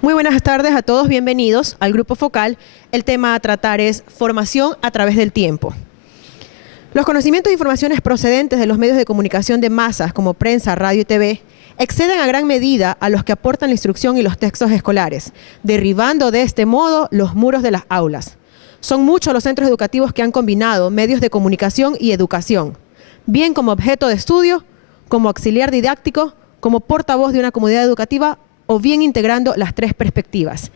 Muy buenas tardes a todos, bienvenidos al Grupo Focal. El tema a tratar es formación a través del tiempo. Los conocimientos e informaciones procedentes de los medios de comunicación de masas como prensa, radio y TV exceden a gran medida a los que aportan la instrucción y los textos escolares, derribando de este modo los muros de las aulas. Son muchos los centros educativos que han combinado medios de comunicación y educación, bien como objeto de estudio, como auxiliar didáctico, como portavoz de una comunidad educativa o bien integrando las tres perspectivas.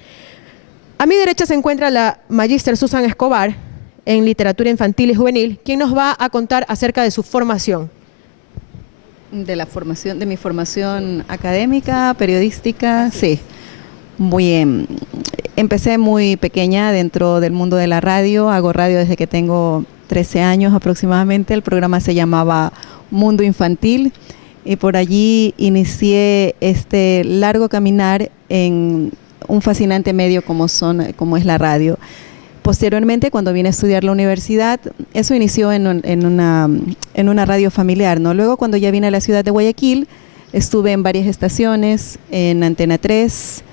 A mi derecha se encuentra la magíster Susan Escobar en literatura infantil y juvenil, quien nos va a contar acerca de su formación. De mi formación académica, periodística, sí. Empecé muy pequeña dentro del mundo de la radio, hago radio desde que tengo 13 años aproximadamente, el programa se llamaba Mundo Infantil y por allí inicié este largo caminar en un fascinante medio como es la radio. Posteriormente, cuando vine a estudiar la universidad, eso inició en una radio familiar, ¿no? Luego, cuando ya vine a la ciudad de Guayaquil, estuve en varias estaciones, en Antena 3,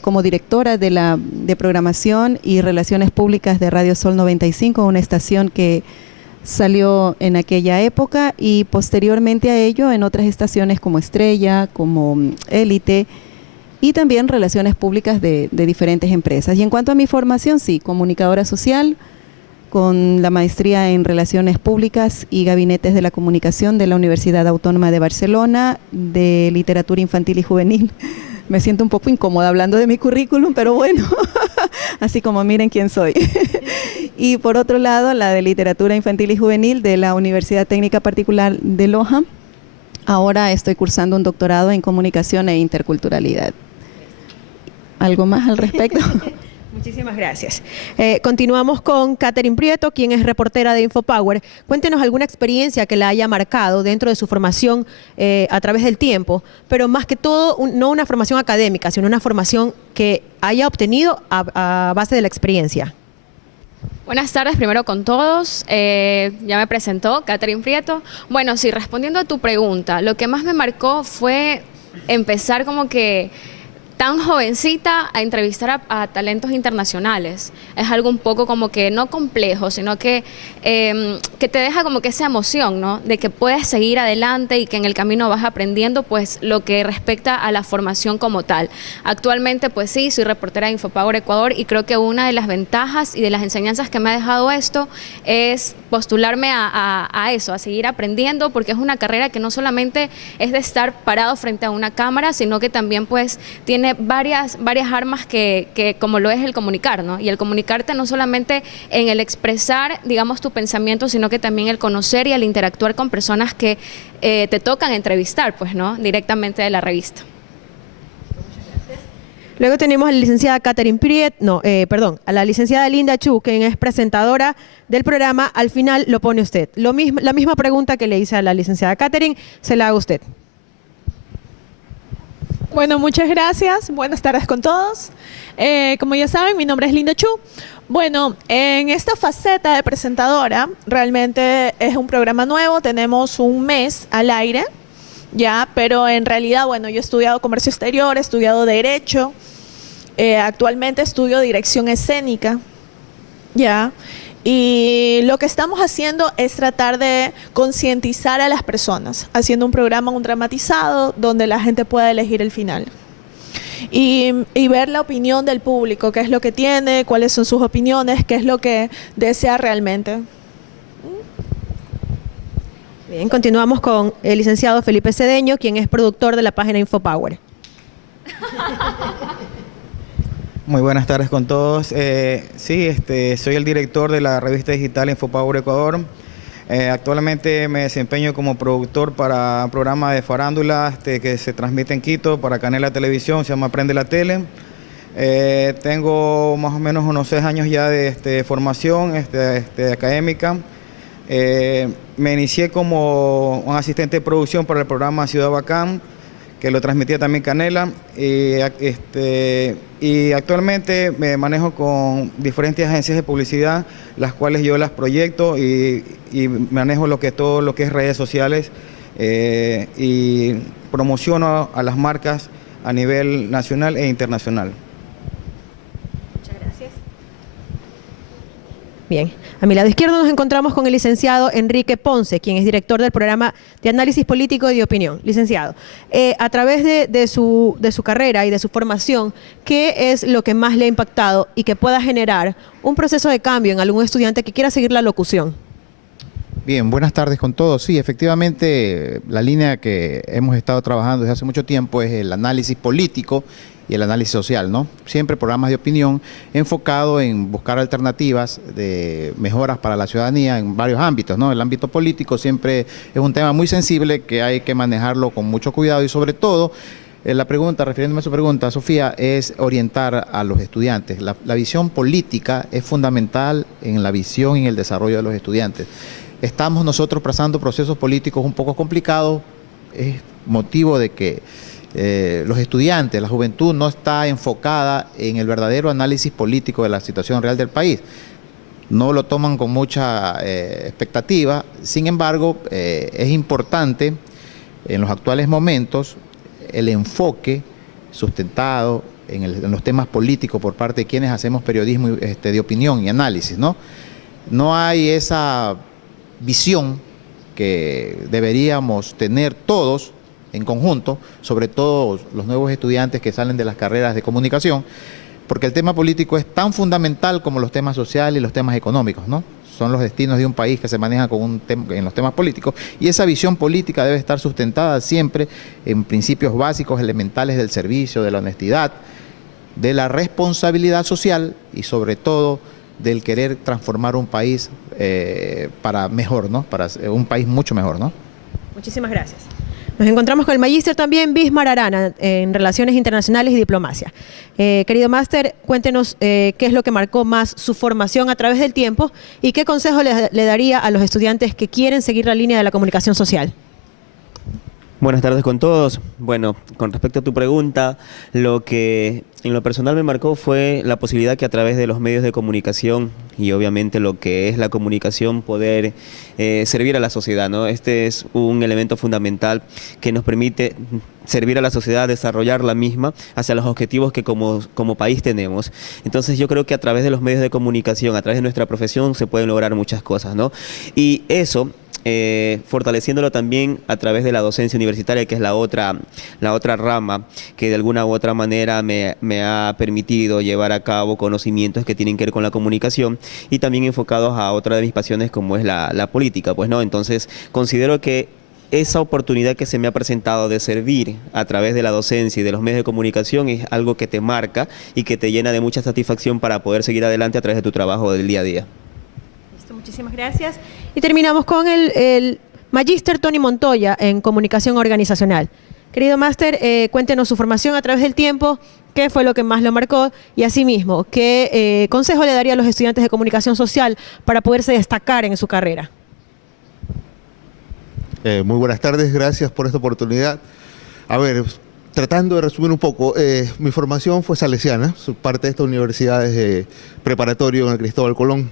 como directora de programación y relaciones públicas de Radio Sol 95, una estación que salió en aquella época, y posteriormente a ello en otras estaciones como Estrella, como Élite, y también relaciones públicas de diferentes empresas. Y en cuanto a mi formación, sí, comunicadora social, con la maestría en Relaciones Públicas y Gabinetes de la Comunicación de la Universidad Autónoma de Barcelona, de Literatura Infantil y Juvenil. Me siento un poco incómoda hablando de mi currículum, pero bueno, así como miren quién soy. Y por otro lado, la de Literatura Infantil y Juvenil de la Universidad Técnica Particular de Loja. Ahora estoy cursando un doctorado en Comunicación e Interculturalidad. ¿Algo más al respecto? Muchísimas gracias. Continuamos con Catherine Prieto, quien es reportera de Infopower. Cuéntenos alguna experiencia que la haya marcado dentro de su formación a través del tiempo, pero más que todo, no una formación académica, sino una formación que haya obtenido a base de la experiencia. Buenas tardes, primero con todos. Ya me presentó Catherine Prieto. Bueno, sí, respondiendo a tu pregunta, lo que más me marcó fue empezar como que tan jovencita a entrevistar a talentos internacionales. Es algo un poco como que no complejo, sino que te deja como que esa emoción, ¿no? De que puedes seguir adelante y que en el camino vas aprendiendo pues lo que respecta a la formación como tal. Actualmente pues sí, soy reportera de Infopower Ecuador y creo que una de las ventajas y de las enseñanzas que me ha dejado esto es postularme a eso, a seguir aprendiendo, porque es una carrera que no solamente es de estar parado frente a una cámara, sino que también pues tiene varias armas que como lo es el comunicar, ¿no? Y el comunicarte no solamente en el expresar, digamos, tu pensamiento, sino que también el conocer y el interactuar con personas que te tocan entrevistar, pues, ¿no? Directamente de la revista. Luego tenemos a la licenciada Catherine Prieto, a la licenciada Linda Chu, quien es presentadora del programa. Al final lo pone usted. La misma pregunta que le hice a la licenciada Catherine, se la haga usted. Bueno, muchas gracias. Buenas tardes con todos. Como ya saben, mi nombre es Linda Chu. Bueno, en esta faceta de presentadora, realmente es un programa nuevo. Tenemos un mes al aire, ya, pero en realidad, bueno, yo he estudiado comercio exterior, he estudiado derecho. Actualmente estudio dirección escénica, ya. Y lo que estamos haciendo es tratar de concientizar a las personas, haciendo un programa, un dramatizado, donde la gente pueda elegir el final. Y ver la opinión del público, qué es lo que tiene, cuáles son sus opiniones, qué es lo que desea realmente. Bien, continuamos con el licenciado Felipe Cedeño, quien es productor de la página Infopower. Muy buenas tardes con todos. Soy el director de la revista digital Infopower Ecuador. Actualmente me desempeño como productor para un programa de farándula que se transmite en Quito para Canela Televisión, se llama Prende la Tele. Tengo más o menos unos 6 años ya de formación académica. Me inicié como un asistente de producción para el programa Ciudad Bacán, que lo transmitía también Canela, y actualmente me manejo con diferentes agencias de publicidad, las cuales yo las proyecto y manejo todo lo que es redes sociales y promociono a las marcas a nivel nacional e internacional. Muchas gracias. Bien, a mi lado izquierdo nos encontramos con el licenciado Enrique Ponce, quien es director del programa de análisis político y de opinión. Licenciado, a través de su carrera y de su formación, ¿qué es lo que más le ha impactado y que pueda generar un proceso de cambio en algún estudiante que quiera seguir la locución? Bien, buenas tardes con todos. Sí, efectivamente, la línea que hemos estado trabajando desde hace mucho tiempo es el análisis político y el análisis social, ¿no? Siempre programas de opinión enfocado en buscar alternativas de mejoras para la ciudadanía en varios ámbitos, ¿no? El ámbito político siempre es un tema muy sensible que hay que manejarlo con mucho cuidado y sobre todo la pregunta, refiriéndome a su pregunta, Sofía, es orientar a los estudiantes. La visión política es fundamental en la visión y en el desarrollo de los estudiantes. Estamos nosotros pasando procesos políticos un poco complicados, es motivo de que los estudiantes, la juventud no está enfocada en el verdadero análisis político de la situación real del país. No lo toman con mucha expectativa, sin embargo, es importante en los actuales momentos el enfoque sustentado en los temas políticos por parte de quienes hacemos periodismo de opinión y análisis, ¿no? No hay esa visión que deberíamos tener todos en conjunto, sobre todo los nuevos estudiantes que salen de las carreras de comunicación, porque el tema político es tan fundamental como los temas sociales y los temas económicos, ¿no? Son los destinos de un país que se maneja con en los temas políticos, y esa visión política debe estar sustentada siempre en principios básicos, elementales del servicio, de la honestidad, de la responsabilidad social y sobre todo del querer transformar un país para mejor, ¿no? Para un país mucho mejor, ¿no? Muchísimas gracias. Nos encontramos con el magíster también Bismar Arana en Relaciones Internacionales y Diplomacia. Querido máster, cuéntenos qué es lo que marcó más su formación a través del tiempo y qué consejo le daría a los estudiantes que quieren seguir la línea de la comunicación social. Buenas tardes con todos. Bueno, con respecto a tu pregunta, lo que en lo personal me marcó fue la posibilidad que a través de los medios de comunicación y obviamente lo que es la comunicación poder servir a la sociedad, ¿no? Este es un elemento fundamental que nos permite servir a la sociedad, desarrollar la misma hacia los objetivos que como país tenemos. Entonces yo creo que a través de los medios de comunicación, a través de nuestra profesión se pueden lograr muchas cosas, ¿no? Y eso fortaleciéndolo también a través de la docencia universitaria, que es la otra rama que de alguna u otra manera me ha permitido llevar a cabo conocimientos que tienen que ver con la comunicación y también enfocados a otra de mis pasiones como es la política, pues no. Entonces considero que esa oportunidad que se me ha presentado de servir a través de la docencia y de los medios de comunicación es algo que te marca y que te llena de mucha satisfacción para poder seguir adelante a través de tu trabajo del día a día. Muchísimas gracias. Y terminamos con el magíster Tony Montoya en Comunicación Organizacional. Querido máster, cuéntenos su formación a través del tiempo, qué fue lo que más lo marcó y asimismo, qué consejo le daría a los estudiantes de comunicación social para poderse destacar en su carrera. Muy buenas tardes, gracias por esta oportunidad. A ver, tratando de resumir un poco, mi formación fue salesiana, soy parte de esta universidad desde preparatorio en el Cristóbal Colón.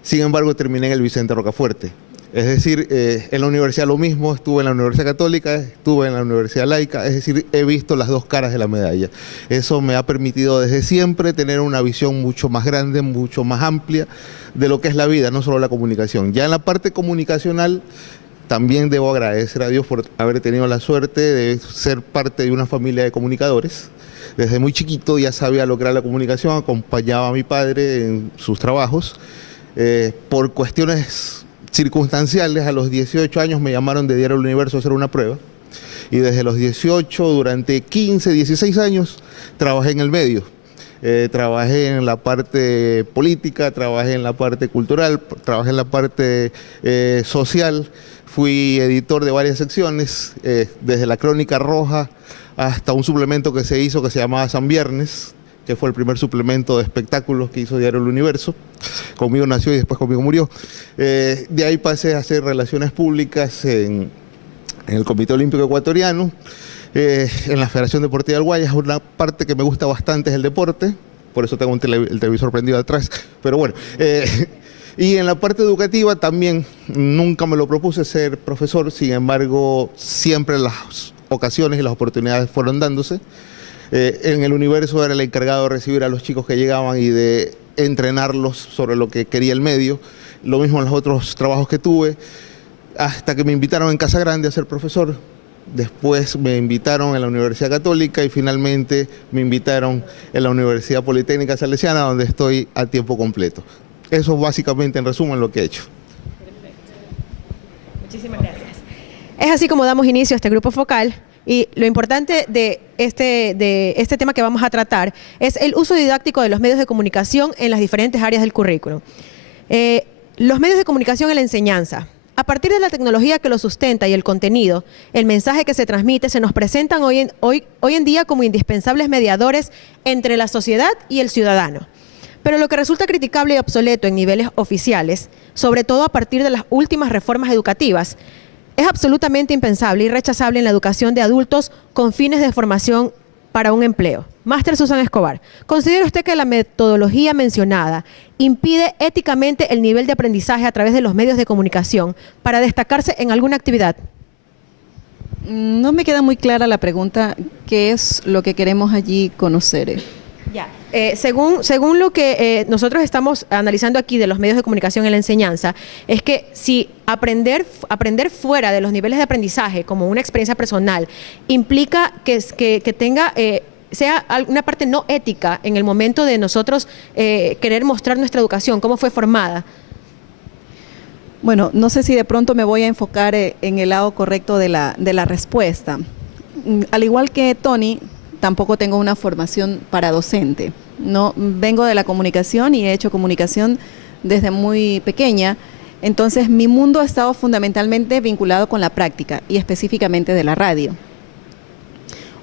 Sin embargo, terminé en el Vicente Rocafuerte. Es decir, en la universidad lo mismo, estuve en la Universidad Católica, estuve en la Universidad Laica, es decir, he visto las dos caras de la medalla. Eso me ha permitido desde siempre tener una visión mucho más grande, mucho más amplia de lo que es la vida, no solo la comunicación. Ya en la parte comunicacional, también debo agradecer a Dios por haber tenido la suerte de ser parte de una familia de comunicadores. Desde muy chiquito ya sabía lo que era la comunicación, acompañaba a mi padre en sus trabajos. Por cuestiones circunstanciales, a los 18 años me llamaron de Diario El Universo a hacer una prueba. Y desde los 18, durante 15, 16 años, trabajé en el medio. Trabajé en la parte política, trabajé en la parte cultural, trabajé en la parte social. Fui editor de varias secciones, desde la Crónica Roja hasta un suplemento que se hizo que se llamaba San Viernes, que fue el primer suplemento de espectáculos que hizo Diario El Universo. Conmigo nació y después conmigo murió. De ahí pasé a hacer relaciones públicas en el Comité Olímpico Ecuatoriano, en la Federación Deportiva del Guayas. Una parte que me gusta bastante es el deporte, por eso tengo el televisor prendido atrás, pero bueno. Y en la parte educativa también nunca me lo propuse ser profesor, sin embargo siempre las ocasiones y las oportunidades fueron dándose. En el universo era el encargado de recibir a los chicos que llegaban y de entrenarlos sobre lo que quería el medio. Lo mismo en los otros trabajos que tuve, hasta que me invitaron en Casa Grande a ser profesor. Después me invitaron en la Universidad Católica y finalmente me invitaron en la Universidad Politécnica Salesiana, donde estoy a tiempo completo. Eso básicamente, en resumen, lo que he hecho. Muchísimas gracias. Es así como damos inicio a este grupo focal. Y lo importante de este tema que vamos a tratar es el uso didáctico de los medios de comunicación en las diferentes áreas del currículum. Los medios de comunicación en la enseñanza. A partir de la tecnología que lo sustenta y el contenido, el mensaje que se transmite se nos presentan hoy en día como indispensables mediadores entre la sociedad y el ciudadano. Pero lo que resulta criticable y obsoleto en niveles oficiales, sobre todo a partir de las últimas reformas educativas, es absolutamente impensable y rechazable en la educación de adultos con fines de formación para un empleo. Máster Susan Escobar, ¿considera usted que la metodología mencionada impide éticamente el nivel de aprendizaje a través de los medios de comunicación para destacarse en alguna actividad? No me queda muy clara la pregunta, ¿qué es lo que queremos allí conocer? Ya. Según lo que nosotros estamos analizando aquí de los medios de comunicación en la enseñanza, es que si aprender fuera de los niveles de aprendizaje como una experiencia personal implica que tenga sea una parte no ética en el momento de nosotros querer mostrar nuestra educación, cómo fue formada. Bueno, no sé si de pronto me voy a enfocar en el lado correcto de la respuesta. Al igual que Tony, tampoco tengo una formación para docente. No, vengo de la comunicación y he hecho comunicación desde muy pequeña. Entonces, mi mundo ha estado fundamentalmente vinculado con la práctica y específicamente de la radio.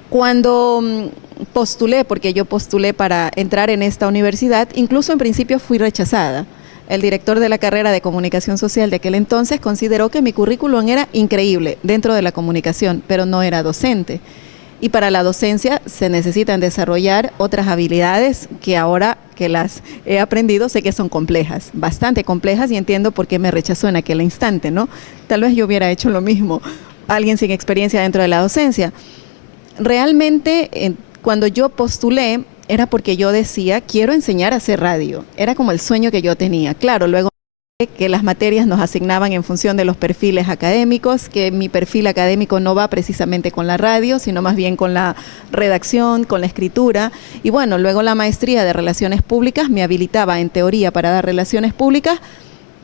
Cuando postulé, porque yo postulé para entrar en esta universidad, incluso en principio fui rechazada. El director de la carrera de comunicación social de aquel entonces consideró que mi currículum era increíble dentro de la comunicación, pero no era docente. Y para la docencia se necesitan desarrollar otras habilidades que ahora que las he aprendido sé que son complejas, bastante complejas, y entiendo por qué me rechazó en aquel instante, ¿no? Tal vez yo hubiera hecho lo mismo, alguien sin experiencia dentro de la docencia. Realmente, cuando yo postulé, era porque yo decía, quiero enseñar a hacer radio. Era como el sueño que yo tenía. Claro, luego que las materias nos asignaban en función de los perfiles académicos, que mi perfil académico no va precisamente con la radio, sino más bien con la redacción, con la escritura. Y bueno, luego la maestría de Relaciones Públicas me habilitaba en teoría para dar relaciones públicas,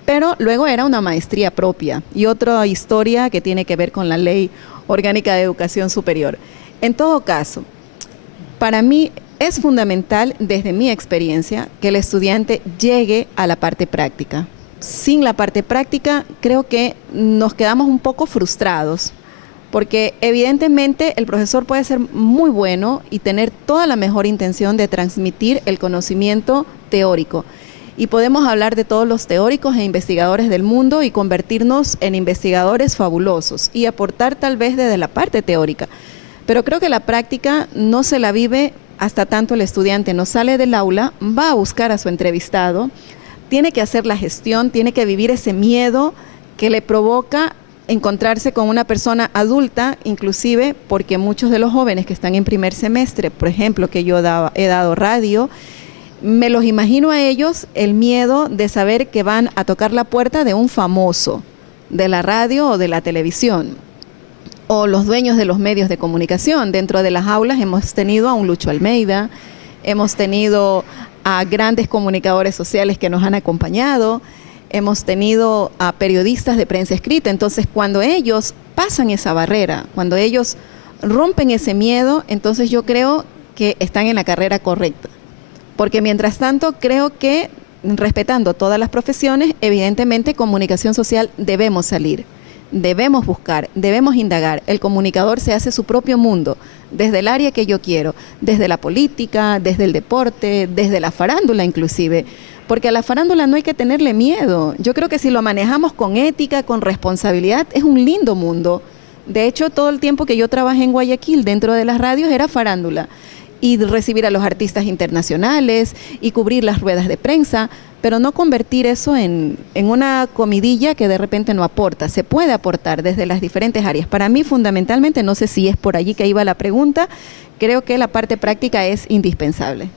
pero luego era una maestría propia y otra historia que tiene que ver con la Ley Orgánica de Educación Superior. En todo caso, para mí es fundamental, desde mi experiencia, que el estudiante llegue a la parte práctica. Sin la parte práctica, creo que nos quedamos un poco frustrados, porque evidentemente el profesor puede ser muy bueno y tener toda la mejor intención de transmitir el conocimiento teórico. Y podemos hablar de todos los teóricos e investigadores del mundo y convertirnos en investigadores fabulosos y aportar tal vez desde la parte teórica. Pero creo que la práctica no se la vive hasta tanto el estudiante no sale del aula, va a buscar a su entrevistado, tiene que hacer la gestión, tiene que vivir ese miedo que le provoca encontrarse con una persona adulta, inclusive porque muchos de los jóvenes que están en primer semestre, por ejemplo, que yo he dado radio, me los imagino a ellos el miedo de saber que van a tocar la puerta de un famoso de la radio o de la televisión, o los dueños de los medios de comunicación. Dentro de las aulas hemos tenido a un Lucho Almeida, hemos tenido a grandes comunicadores sociales que nos han acompañado, hemos tenido a periodistas de prensa escrita. Entonces, cuando ellos pasan esa barrera, cuando ellos rompen ese miedo, entonces yo creo que están en la carrera correcta. Porque mientras tanto, creo que respetando todas las profesiones, evidentemente comunicación social debemos salir. Debemos buscar, debemos indagar. El comunicador se hace su propio mundo, desde el área que yo quiero, desde la política, desde el deporte, desde la farándula inclusive, porque a la farándula no hay que tenerle miedo. Yo creo que si lo manejamos con ética, con responsabilidad, es un lindo mundo. De hecho, todo el tiempo que yo trabajé en Guayaquil dentro de las radios era farándula. y recibir a los artistas internacionales y cubrir las ruedas de prensa, pero no convertir eso en una comidilla que de repente no aporta. Se puede aportar desde las diferentes áreas. Para mí, fundamentalmente, no sé si es por allí que iba la pregunta, creo que la parte práctica es indispensable.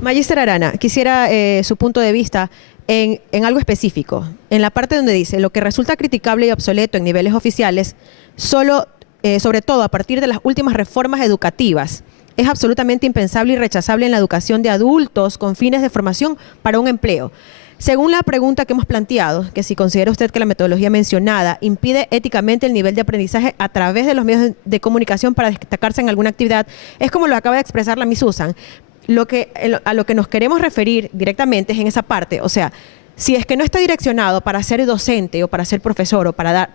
Magíster Arana, quisiera su punto de vista en algo específico. En la parte donde dice, lo que resulta criticable y obsoleto en niveles oficiales, sobre todo a partir de las últimas reformas educativas, es absolutamente impensable y rechazable en la educación de adultos con fines de formación para un empleo. Según la pregunta que hemos planteado, que si considera usted que la metodología mencionada impide éticamente el nivel de aprendizaje a través de los medios de comunicación para destacarse en alguna actividad, es como lo acaba de expresar la Miss Susan. A lo que nos queremos referir directamente es en esa parte, o sea, si es que no está direccionado para ser docente o para ser profesor o para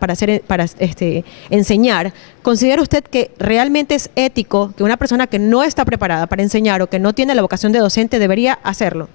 enseñar, ¿considera usted que realmente es ético que una persona que no está preparada para enseñar o que no tiene la vocación de docente debería hacerlo?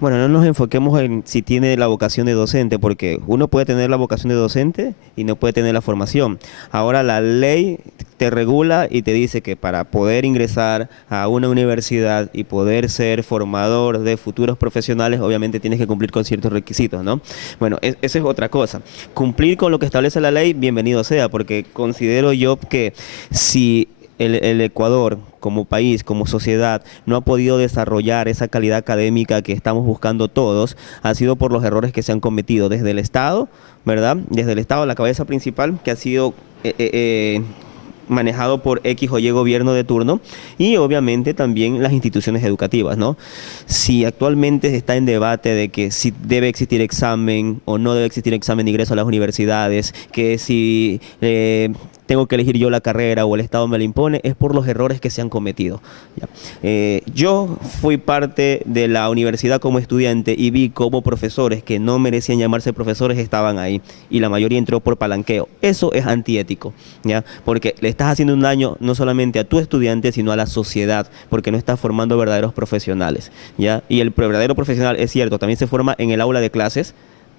Bueno, no nos enfoquemos en si tiene la vocación de docente, porque uno puede tener la vocación de docente y no puede tener la formación. Ahora la ley te regula y te dice que para poder ingresar a una universidad y poder ser formador de futuros profesionales, obviamente tienes que cumplir con ciertos requisitos, ¿no? Bueno, esa es otra cosa. Cumplir con lo que establece la ley, bienvenido sea, porque considero yo que si el Ecuador como país, como sociedad, no ha podido desarrollar esa calidad académica que estamos buscando todos, ha sido por los errores que se han cometido desde el Estado, ¿verdad? Desde el Estado, la cabeza principal, que ha sido manejado por X o Y gobierno de turno, y obviamente también las instituciones educativas, ¿no? Si actualmente está en debate de que si debe existir examen o no debe existir examen de ingreso a las universidades, que si tengo que elegir yo la carrera o el Estado me la impone, es por los errores que se han cometido. Yo fui parte de la universidad como estudiante y vi cómo profesores que no merecían llamarse profesores estaban ahí, y la mayoría entró por palanqueo. Eso es antiético, ¿ya? Porque le estás haciendo un daño no solamente a tu estudiante, sino a la sociedad, porque no estás formando verdaderos profesionales, ¿ya? Y el verdadero profesional, es cierto, también se forma en el aula de clases,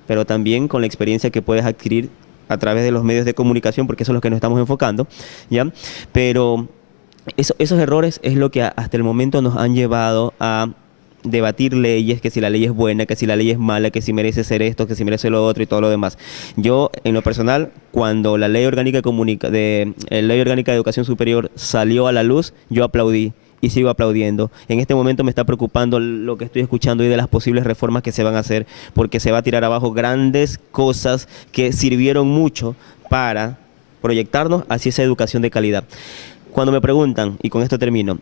pero también con la experiencia que puedes adquirir a través de los medios de comunicación, porque eso es lo que nos estamos enfocando, ¿ya? Pero esos errores es lo que hasta el momento nos han llevado a debatir leyes, que si la ley es buena, que si la ley es mala, que si merece ser esto, que si merece lo otro y todo lo demás. Yo, en lo personal, cuando la Ley Orgánica de Educación Superior salió a la luz, yo aplaudí y sigo aplaudiendo. En este momento me está preocupando lo que estoy escuchando y de las posibles reformas que se van a hacer, porque se va a tirar abajo grandes cosas que sirvieron mucho para proyectarnos hacia esa educación de calidad. Cuando me preguntan, y con esto termino,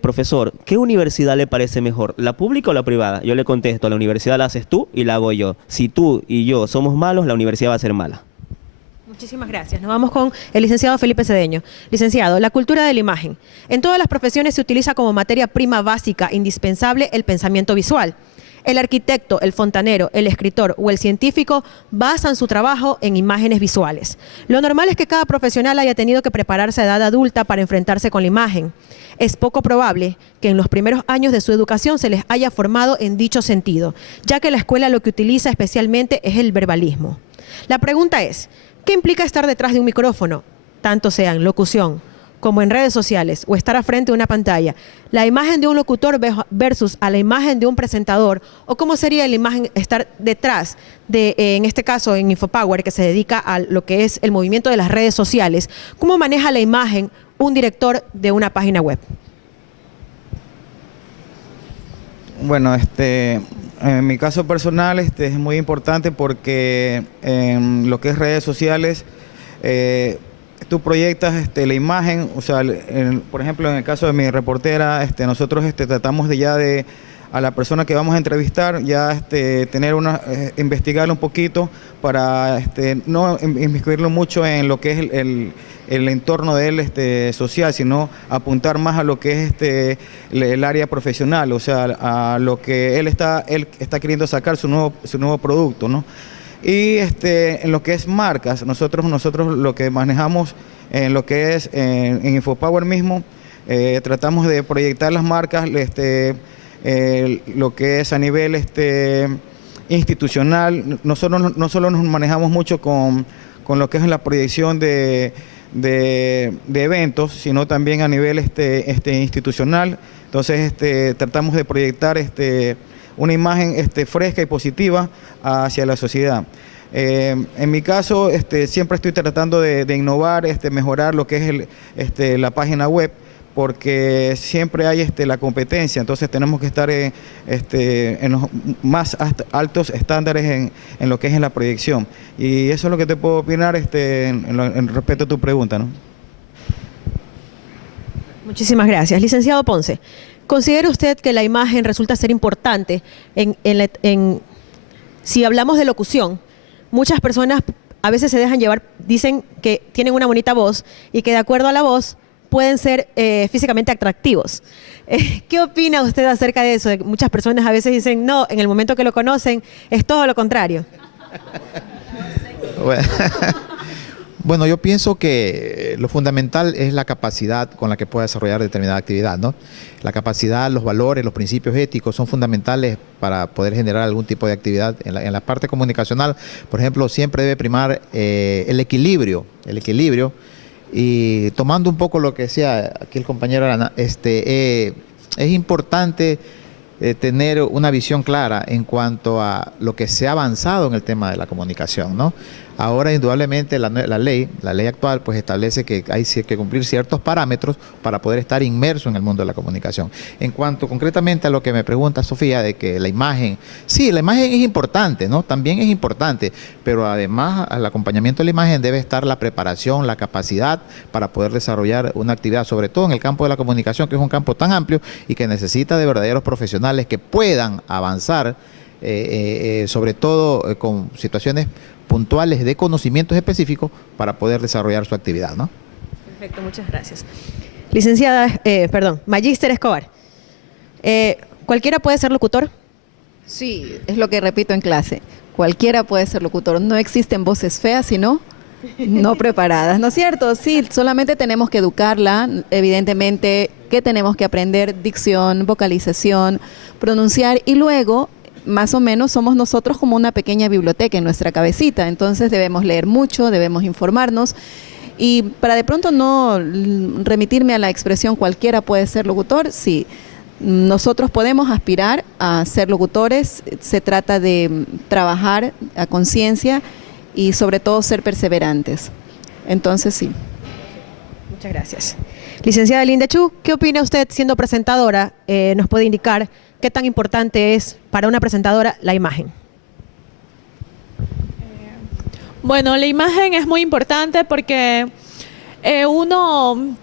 profesor, ¿qué universidad le parece mejor, la pública o la privada? Yo le contesto, la universidad la haces tú y la hago yo. Si tú y yo somos malos, la universidad va a ser mala. Muchísimas gracias. Nos vamos con el licenciado Felipe Cedeño. Licenciado, la cultura de la imagen. En todas las profesiones se utiliza como materia prima básica, indispensable, el pensamiento visual. El arquitecto, el fontanero, el escritor o el científico basan su trabajo en imágenes visuales. Lo normal es que cada profesional haya tenido que prepararse a edad adulta para enfrentarse con la imagen. Es poco probable que en los primeros años de su educación se les haya formado en dicho sentido, ya que la escuela lo que utiliza especialmente es el verbalismo. La pregunta es, ¿qué implica estar detrás de un micrófono, tanto sea en locución como en redes sociales o estar a frente de una pantalla? La imagen de un locutor versus a la imagen de un presentador, o cómo sería la imagen estar detrás de, en este caso en Infopower, que se dedica a lo que es el movimiento de las redes sociales. ¿Cómo maneja la imagen un director de una página web? Bueno, en mi caso personal es muy importante porque en lo que es redes sociales, tú proyectas la imagen, o sea, por ejemplo, en el caso de mi reportera, nosotros tratamos de a la persona que vamos a entrevistar, tener investigarlo un poquito para no inmiscuirlo mucho en lo que es el entorno de él social, sino apuntar más a lo que es el área profesional, o sea, a lo que él está queriendo sacar su nuevo producto, ¿no? Y en lo que es marcas, nosotros lo que manejamos en lo que es en Infopower mismo, tratamos de proyectar las marcas, lo que es a nivel institucional. Nosotros no solo nos manejamos mucho con lo que es la proyección de de eventos, sino también a nivel institucional. Entonces tratamos de proyectar una imagen fresca y positiva hacia la sociedad. En mi caso, siempre estoy tratando de innovar, mejorar lo que es la página web, porque siempre hay la competencia, entonces tenemos que estar en los más altos estándares en lo que es en la proyección. Y eso es lo que te puedo opinar en respecto a tu pregunta, ¿no? Muchísimas gracias. Licenciado Ponce, ¿considera usted que la imagen resulta ser importante si hablamos de locución? Muchas personas a veces se dejan llevar, dicen que tienen una bonita voz y que de acuerdo a la voz pueden ser físicamente atractivos. ¿Qué opina usted acerca de eso? Muchas personas a veces dicen, no, en el momento que lo conocen es todo lo contrario. Bueno, yo pienso que lo fundamental es la capacidad con la que pueda desarrollar determinada actividad, ¿no? La capacidad, los valores, los principios éticos son fundamentales para poder generar algún tipo de actividad. En la parte comunicacional, por ejemplo, siempre debe primar el equilibrio, y tomando un poco lo que decía aquí el compañero Arana, es importante tener una visión clara en cuanto a lo que se ha avanzado en el tema de la comunicación, ¿no? Ahora, indudablemente, la ley actual pues establece que hay que cumplir ciertos parámetros para poder estar inmerso en el mundo de la comunicación. En cuanto concretamente a lo que me pregunta Sofía, de que la imagen, sí, la imagen es importante, ¿no? También es importante, pero además al acompañamiento de la imagen debe estar la preparación, la capacidad para poder desarrollar una actividad, sobre todo en el campo de la comunicación, que es un campo tan amplio y que necesita de verdaderos profesionales que puedan avanzar, sobre todo con situaciones puntuales de conocimientos específicos para poder desarrollar su actividad, ¿no? Perfecto, muchas gracias. Licenciada, Magíster Escobar, ¿cualquiera puede ser locutor? Sí, es lo que repito en clase. Cualquiera puede ser locutor. No existen voces feas, sino no preparadas, ¿no es cierto? Sí, solamente tenemos que educarla. Evidentemente, ¿qué tenemos que aprender? Dicción, vocalización, pronunciar, y luego más o menos somos nosotros como una pequeña biblioteca en nuestra cabecita, entonces debemos leer mucho, debemos informarnos, y para de pronto no remitirme a la expresión cualquiera puede ser locutor, sí, nosotros podemos aspirar a ser locutores, se trata de trabajar a conciencia y sobre todo ser perseverantes, entonces sí. Muchas gracias. Licenciada Linda Chu, ¿qué opina usted siendo presentadora? ¿Nos puede indicar qué tan importante es para una presentadora la imagen? Bueno, la imagen es muy importante porque uno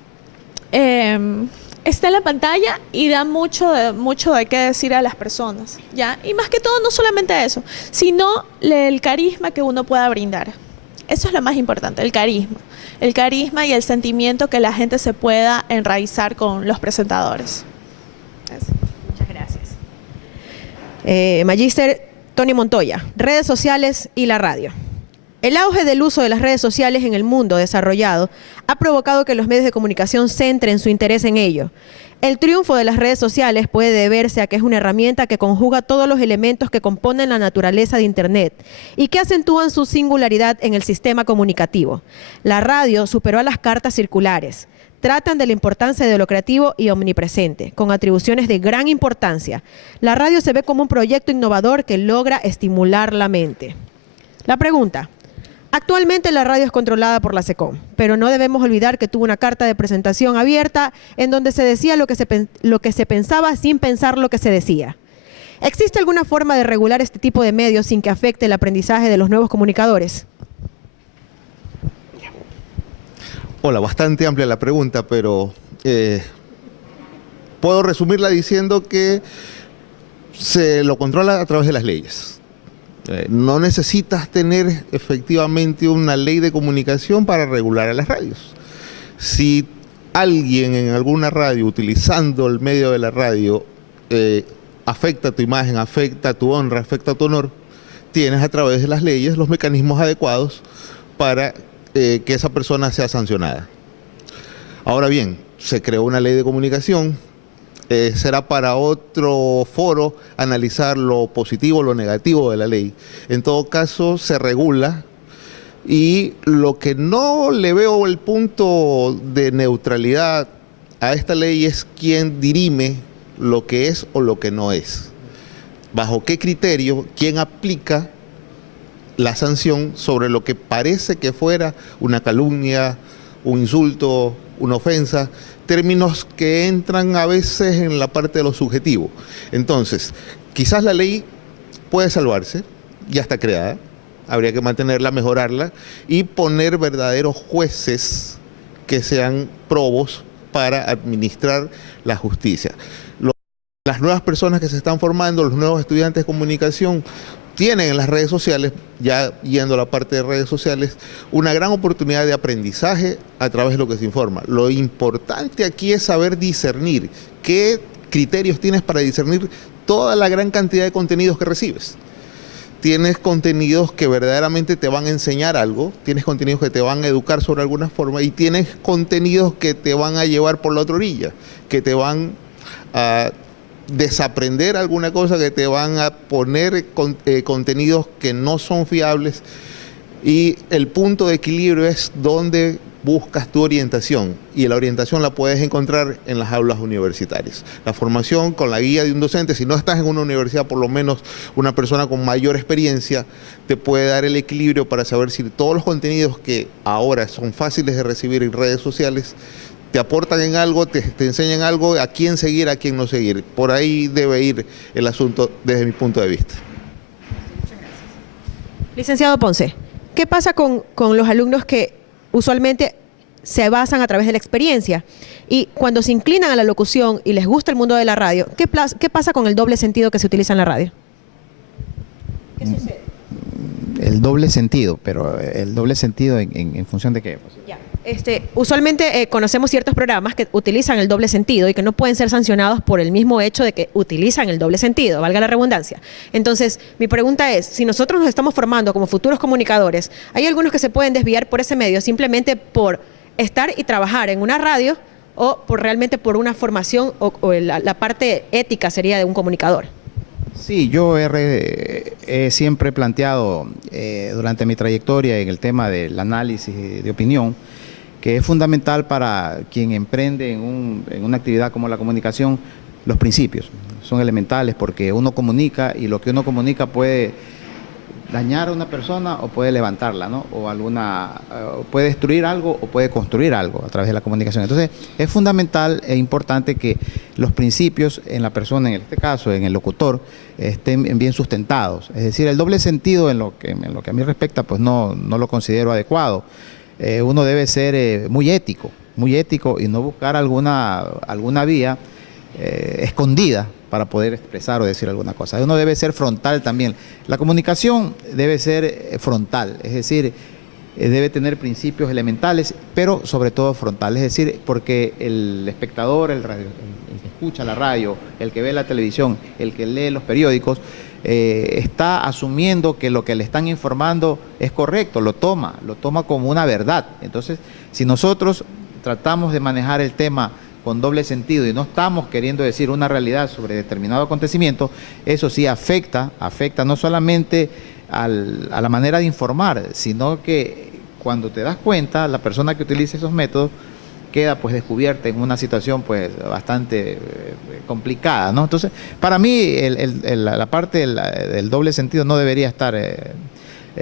está en la pantalla y da mucho de qué decir a las personas, ¿ya? Y más que todo, no solamente eso, sino el carisma que uno pueda brindar. Eso es lo más importante, el carisma y el sentimiento que la gente se pueda enraizar con los presentadores. Eso. Muchas gracias. Magíster Tony Montoya, redes sociales y la radio. El auge del uso de las redes sociales en el mundo desarrollado ha provocado que los medios de comunicación centren su interés en ello. El triunfo de las redes sociales puede deberse a que es una herramienta que conjuga todos los elementos que componen la naturaleza de Internet y que acentúan su singularidad en el sistema comunicativo. La radio superó a las cartas circulares. Tratan de la importancia de lo creativo y omnipresente, con atribuciones de gran importancia. La radio se ve como un proyecto innovador que logra estimular la mente. La pregunta: actualmente la radio es controlada por la SECOM, pero no debemos olvidar que tuvo una carta de presentación abierta en donde se decía lo que se pensaba sin pensar lo que se decía. ¿Existe alguna forma de regular este tipo de medios sin que afecte el aprendizaje de los nuevos comunicadores? Hola, bastante amplia la pregunta, pero puedo resumirla diciendo que se lo controla a través de las leyes. No necesitas tener efectivamente una ley de comunicación para regular a las radios. Si alguien en alguna radio, utilizando el medio de la radio, afecta tu imagen, afecta tu honra, afecta tu honor, tienes a través de las leyes los mecanismos adecuados para que esa persona sea sancionada. Ahora bien, se creó una ley de comunicación, será para otro foro analizar lo positivo o lo negativo de la ley. En todo caso, se regula Y lo que no le veo el punto de neutralidad a esta ley es quién dirime lo que es o lo que no es. ¿Bajo qué criterio? ¿Quién aplica la sanción sobre lo que parece que fuera una calumnia, un insulto, una ofensa? Términos que entran a veces en la parte de lo subjetivo. Entonces, quizás la ley puede salvarse, ya está creada, habría que mantenerla, mejorarla y poner verdaderos jueces que sean probos para administrar la justicia. Las nuevas personas que se están formando, los nuevos estudiantes de comunicación, tienen en las redes sociales, ya yendo a la parte de redes sociales, una gran oportunidad de aprendizaje a través de lo que se informa. Lo importante aquí es saber discernir qué criterios tienes para discernir toda la gran cantidad de contenidos que recibes. Tienes contenidos que verdaderamente te van a enseñar algo, tienes contenidos que te van a educar sobre alguna forma y tienes contenidos que te van a llevar por la otra orilla, que te van a desaprender alguna cosa, que te van a poner contenidos que no son fiables, y el punto de equilibrio es donde buscas tu orientación, y la orientación la puedes encontrar en las aulas universitarias. La formación con la guía de un docente, si no estás en una universidad, por lo menos una persona con mayor experiencia te puede dar el equilibrio para saber si todos los contenidos que ahora son fáciles de recibir en redes sociales te aportan en algo, te enseñan algo, a quién seguir, a quién no seguir. Por ahí debe ir el asunto desde mi punto de vista. Licenciado Ponce, ¿qué pasa con los alumnos que usualmente se basan a través de la experiencia y cuando se inclinan a la locución y les gusta el mundo de la radio, ¿qué pasa con el doble sentido que se utiliza en la radio? ¿Qué sucede? El doble sentido, pero el doble sentido en función de qué. Ya. Usualmente conocemos ciertos programas que utilizan el doble sentido y que no pueden ser sancionados por el mismo hecho de que utilizan el doble sentido, valga la redundancia. Entonces, mi pregunta es, si nosotros nos estamos formando como futuros comunicadores, ¿hay algunos que se pueden desviar por ese medio simplemente por estar y trabajar en una radio o realmente por una formación o la parte ética sería de un comunicador? Sí, yo he siempre planteado durante mi trayectoria en el tema del análisis de opinión que es fundamental para quien emprende en una actividad como la comunicación, los principios son elementales porque uno comunica y lo que uno comunica puede dañar a una persona o puede levantarla, ¿no? Puede destruir algo o puede construir algo a través de la comunicación. Entonces, es fundamental e importante que los principios en la persona, en este caso, en el locutor, estén bien sustentados. Es decir, el doble sentido en lo que a mí respecta, pues no lo considero adecuado. Uno debe ser muy ético y no buscar alguna vía escondida para poder expresar o decir alguna cosa. Uno debe ser frontal también. La comunicación debe ser frontal, es decir, debe tener principios elementales, pero sobre todo frontal, es decir, porque el espectador, el que escucha la radio, el que ve la televisión, el que lee los periódicos, está asumiendo que lo que le están informando es correcto, lo toma como una verdad. Entonces, si nosotros tratamos de manejar el tema con doble sentido y no estamos queriendo decir una realidad sobre determinado acontecimiento, eso sí afecta no solamente a la manera de informar, sino que cuando te das cuenta, la persona que utiliza esos métodos queda pues descubierta en una situación pues bastante complicada, ¿no? Entonces, para mí la parte del doble sentido no debería estar,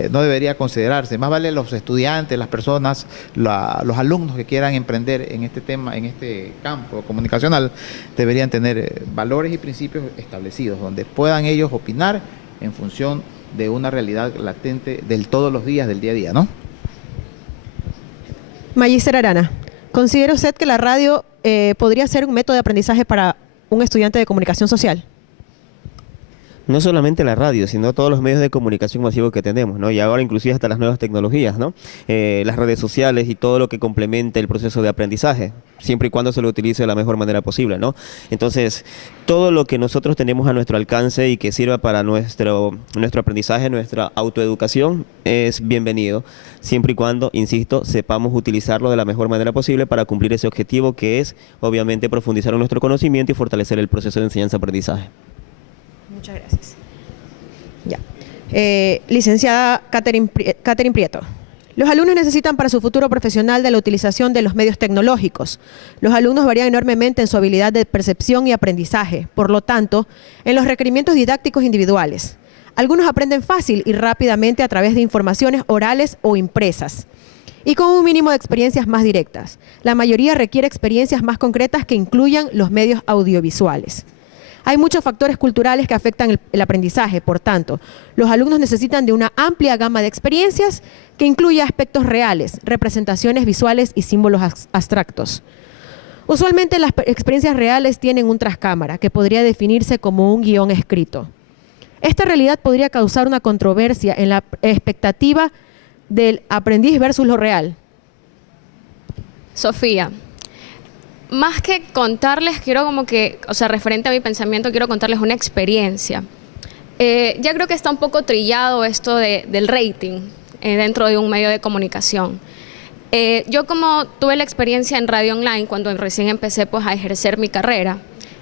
no debería considerarse. Más vale los estudiantes, las personas, los alumnos que quieran emprender en este tema, en este campo comunicacional, deberían tener valores y principios establecidos, donde puedan ellos opinar en función de una realidad latente del todos los días, del día a día, ¿no? Magíster Arana, ¿considera usted que la radio podría ser un método de aprendizaje para un estudiante de comunicación social? No solamente la radio, sino todos los medios de comunicación masivos que tenemos, ¿no? Y ahora inclusive hasta las nuevas tecnologías, ¿no? Las redes sociales y todo lo que complemente el proceso de aprendizaje, siempre y cuando se lo utilice de la mejor manera posible, ¿no? Entonces, todo lo que nosotros tenemos a nuestro alcance y que sirva para nuestro aprendizaje, nuestra autoeducación, es bienvenido, siempre y cuando, insisto, sepamos utilizarlo de la mejor manera posible para cumplir ese objetivo que es, obviamente, profundizar en nuestro conocimiento y fortalecer el proceso de enseñanza-aprendizaje. Muchas gracias. Ya. Licenciada Catherine Prieto, Los alumnos necesitan para su futuro profesional de la utilización de los medios tecnológicos. Los alumnos varían enormemente en su habilidad de percepción y aprendizaje, por lo tanto, en los requerimientos didácticos individuales. Algunos aprenden fácil y rápidamente a través de informaciones orales o impresas, y con un mínimo de experiencias más directas. La mayoría requiere experiencias más concretas que incluyan los medios audiovisuales. Hay muchos factores culturales que afectan el aprendizaje, por tanto, los alumnos necesitan de una amplia gama de experiencias que incluya aspectos reales, representaciones visuales y símbolos abstractos. Usualmente las experiencias reales tienen un trascámara que podría definirse como un guión escrito. Esta realidad podría causar una controversia en la expectativa del aprendiz versus lo real. Sofía, más que contarles, quiero como que, o sea, referente a mi pensamiento, quiero contarles una experiencia. Ya creo que está un poco trillado esto del rating dentro de un medio de comunicación. Yo como tuve la experiencia en radio online cuando recién empecé pues a ejercer mi carrera,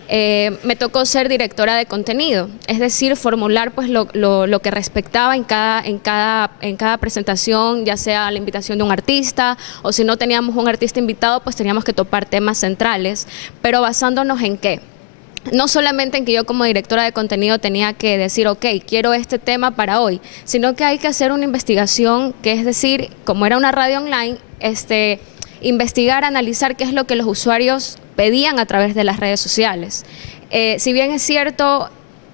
me tocó ser directora de contenido, es decir, formular pues lo que respectaba en cada presentación, ya sea la invitación de un artista o si no teníamos un artista invitado, pues teníamos que topar temas centrales, pero basándonos en qué. No solamente en que yo como directora de contenido tenía que decir, ok, quiero este tema para hoy, sino que hay que hacer una investigación, que es decir, como era una radio online, investigar, analizar qué es lo que los usuarios pedían a través de las redes sociales. Si bien es cierto,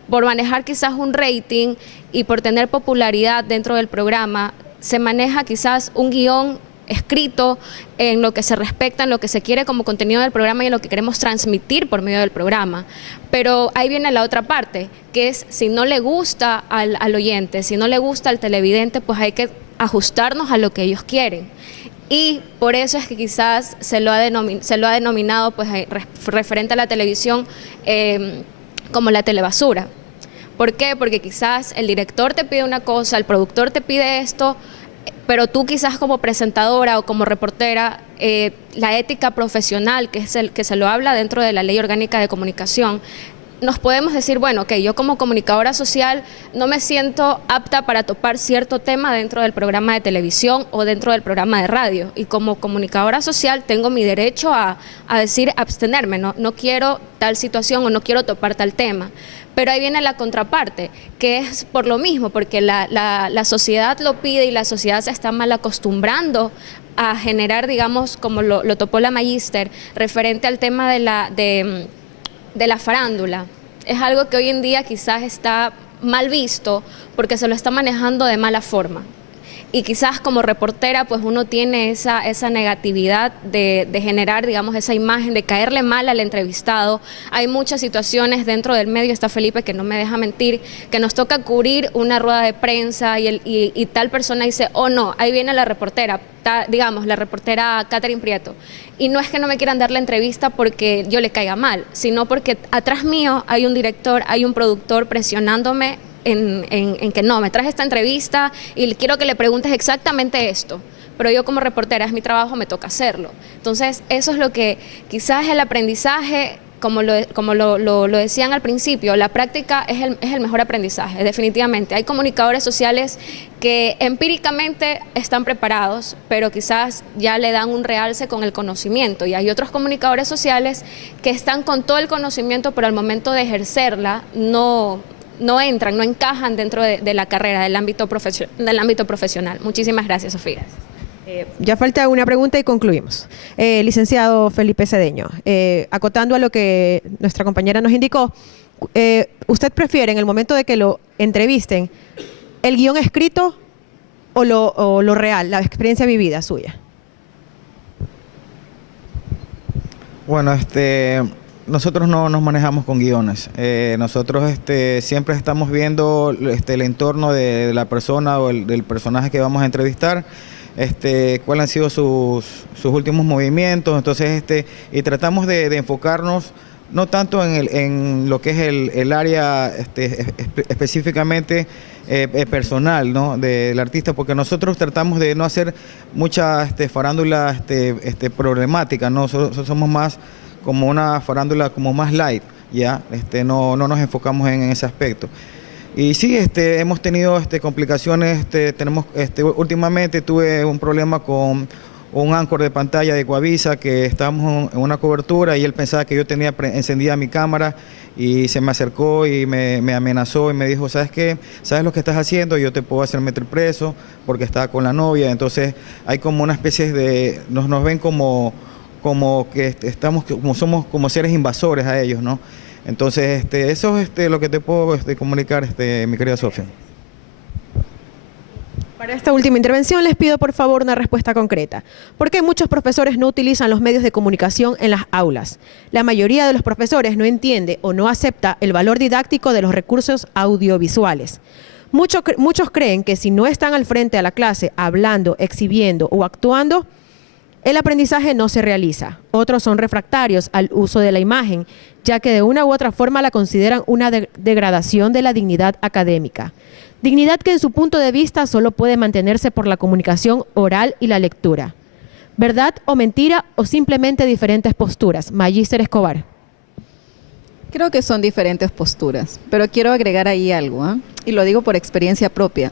por manejar quizás un rating y por tener popularidad dentro del programa, se maneja quizás un guión escrito en lo que se respecta, en lo que se quiere como contenido del programa y en lo que queremos transmitir por medio del programa. Pero ahí viene la otra parte, que es si no le gusta al oyente, si no le gusta al televidente, pues hay que ajustarnos a lo que ellos quieren. Y por eso es que quizás se lo ha denominado pues, referente a la televisión como la telebasura. ¿Por qué? Porque quizás el director te pide una cosa, el productor te pide esto, pero tú quizás como presentadora o como reportera, la ética profesional, que es el que se lo habla dentro de la Ley Orgánica de Comunicación, nos podemos decir, bueno, ok, yo como comunicadora social no me siento apta para topar cierto tema dentro del programa de televisión o dentro del programa de radio. Y como comunicadora social tengo mi derecho a decir abstenerme, no quiero tal situación o no quiero topar tal tema. Pero ahí viene la contraparte, que es por lo mismo, porque la sociedad lo pide y la sociedad se está mal acostumbrando a generar, digamos, como lo topó la magíster, referente al tema de la farándula. Es algo que hoy en día quizás está mal visto porque se lo está manejando de mala forma. Y quizás como reportera pues uno tiene esa negatividad de generar, digamos, esa imagen de caerle mal al entrevistado. Hay muchas situaciones dentro del medio, está Felipe que no me deja mentir, que nos toca cubrir una rueda de prensa y tal persona dice, oh no, ahí viene la reportera, digamos, la reportera Catherine Prieto. Y no es que no me quieran dar la entrevista porque yo le caiga mal, sino porque atrás mío hay un director, hay un productor presionándome en que no, me traje esta entrevista y quiero que le preguntes exactamente esto, pero yo como reportera es mi trabajo, me toca hacerlo. Entonces eso es lo que quizás el aprendizaje, como lo decían al principio, la práctica es el mejor aprendizaje, definitivamente. Hay comunicadores sociales que empíricamente están preparados, pero quizás ya le dan un realce con el conocimiento, y hay otros comunicadores sociales que están con todo el conocimiento, pero al momento de ejercerla no encajan dentro de la carrera, del ámbito profesional. Muchísimas gracias, Sofía. Ya falta una pregunta y concluimos. Licenciado Felipe Cedeño, acotando a lo que nuestra compañera nos indicó, ¿usted prefiere en el momento de que lo entrevisten el guión escrito o lo real, la experiencia vivida suya? Bueno, nosotros no nos manejamos con guiones. Nosotros siempre estamos viendo el entorno de la persona o del personaje que vamos a entrevistar, cuáles han sido sus últimos movimientos, entonces y tratamos de enfocarnos no tanto en lo que es el área específicamente personal, ¿no?, del artista, porque nosotros tratamos de no hacer mucha farándula problemática, ¿no? Somos más como una farándula como más light, ya, no nos enfocamos en ese aspecto. Y sí, hemos tenido complicaciones, últimamente tuve un problema con un anchor de pantalla de Coavisa, que estábamos en una cobertura y él pensaba que yo tenía encendida mi cámara y se me acercó y me amenazó y me dijo, ¿sabes qué? ¿Sabes lo que estás haciendo? Yo te puedo hacer meter preso porque estaba con la novia. Entonces hay como una especie de, nos ven como que estamos, como somos como seres invasores a ellos, ¿no? Entonces eso es lo que te puedo comunicar, mi querida Sofía. Para esta última intervención les pido por favor una respuesta concreta. ¿Por qué muchos profesores no utilizan los medios de comunicación en las aulas? La mayoría de los profesores no entiende o no acepta el valor didáctico de los recursos audiovisuales. Muchos creen que si no están al frente de la clase hablando, exhibiendo o actuando, el aprendizaje no se realiza. Otros son refractarios al uso de la imagen, ya que de una u otra forma la consideran una degradación de la dignidad académica. Dignidad que en su punto de vista solo puede mantenerse por la comunicación oral y la lectura. ¿Verdad o mentira o simplemente diferentes posturas? Magíster Escobar. Creo que son diferentes posturas, pero quiero agregar ahí algo, ¿eh? Y lo digo por experiencia propia.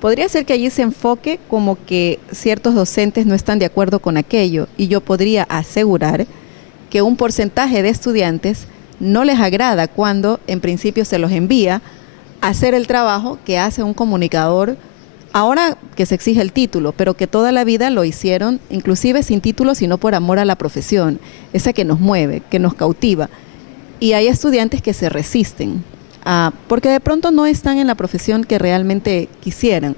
Podría ser que allí se enfoque como que ciertos docentes no están de acuerdo con aquello y yo podría asegurar que un porcentaje de estudiantes no les agrada cuando en principio se los envía a hacer el trabajo que hace un comunicador, ahora que se exige el título, pero que toda la vida lo hicieron, inclusive sin título, sino por amor a la profesión, esa que nos mueve, que nos cautiva. Y hay estudiantes que se resisten, porque de pronto no están en la profesión que realmente quisieran.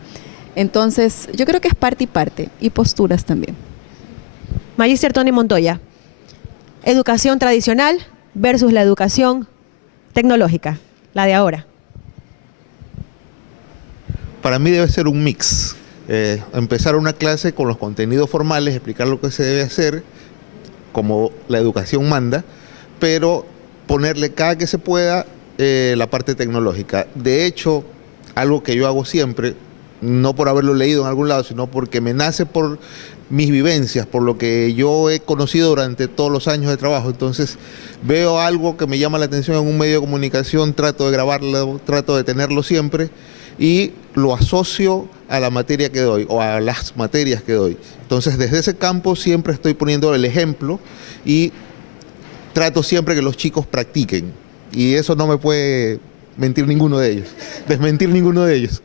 Entonces, yo creo que es parte y parte, y posturas también. Magíster Tony Montoya, educación tradicional versus la educación tecnológica, la de ahora. Para mí debe ser un mix. Empezar una clase con los contenidos formales, explicar lo que se debe hacer, como la educación manda, pero ponerle cada que se pueda la parte tecnológica. De hecho, algo que yo hago siempre, no por haberlo leído en algún lado, sino porque me nace por mis vivencias, por lo que yo he conocido durante todos los años de trabajo. Entonces, veo algo que me llama la atención en un medio de comunicación, trato de grabarlo, trato de tenerlo siempre y lo asocio a la materia que doy o a las materias que doy. Entonces, desde ese campo siempre estoy poniendo el ejemplo y trato siempre que los chicos practiquen. Y eso no me puede mentir ninguno de ellos, desmentir ninguno de ellos.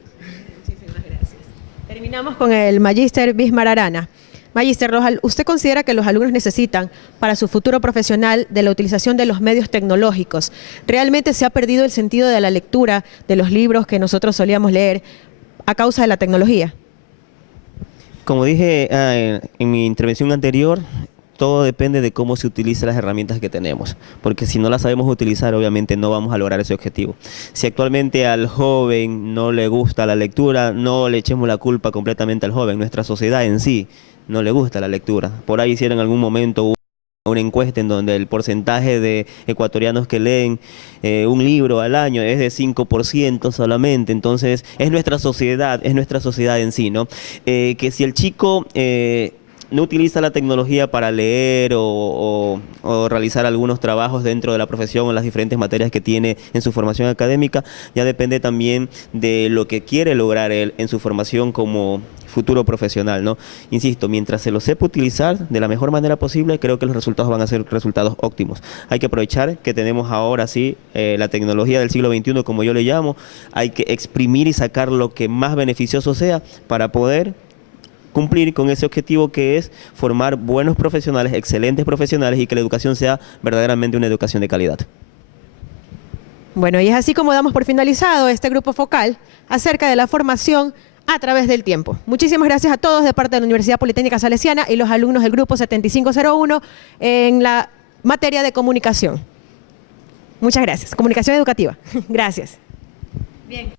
Muchísimas gracias. Terminamos con el Magíster Bismar Arana. Magíster, ¿usted considera que los alumnos necesitan para su futuro profesional de la utilización de los medios tecnológicos? ¿Realmente se ha perdido el sentido de la lectura de los libros que nosotros solíamos leer a causa de la tecnología? Como dije en mi intervención anterior, todo depende de cómo se utilizan las herramientas que tenemos, porque si no las sabemos utilizar, obviamente no vamos a lograr ese objetivo. Si actualmente al joven no le gusta la lectura, no le echemos la culpa completamente al joven, nuestra sociedad en sí no le gusta la lectura. Por ahí hicieron en algún momento una encuesta en donde el porcentaje de ecuatorianos que leen un libro al año es de 5% solamente. Entonces es nuestra sociedad en sí, ¿no? Que si el chico no utiliza la tecnología para leer o realizar algunos trabajos dentro de la profesión o las diferentes materias que tiene en su formación académica, ya depende también de lo que quiere lograr él en su formación como futuro profesional, ¿no? Insisto, mientras se lo sepa utilizar de la mejor manera posible, creo que los resultados van a ser resultados óptimos. Hay que aprovechar que tenemos ahora sí la tecnología del siglo XXI, como yo le llamo, hay que exprimir y sacar lo que más beneficioso sea para poder cumplir con ese objetivo que es formar buenos profesionales, excelentes profesionales y que la educación sea verdaderamente una educación de calidad. Bueno, y es así como damos por finalizado este grupo focal acerca de la formación a través del tiempo. Muchísimas gracias a todos de parte de la Universidad Politécnica Salesiana y los alumnos del grupo 7501 en la materia de comunicación. Muchas gracias. Comunicación educativa. Gracias. Bien.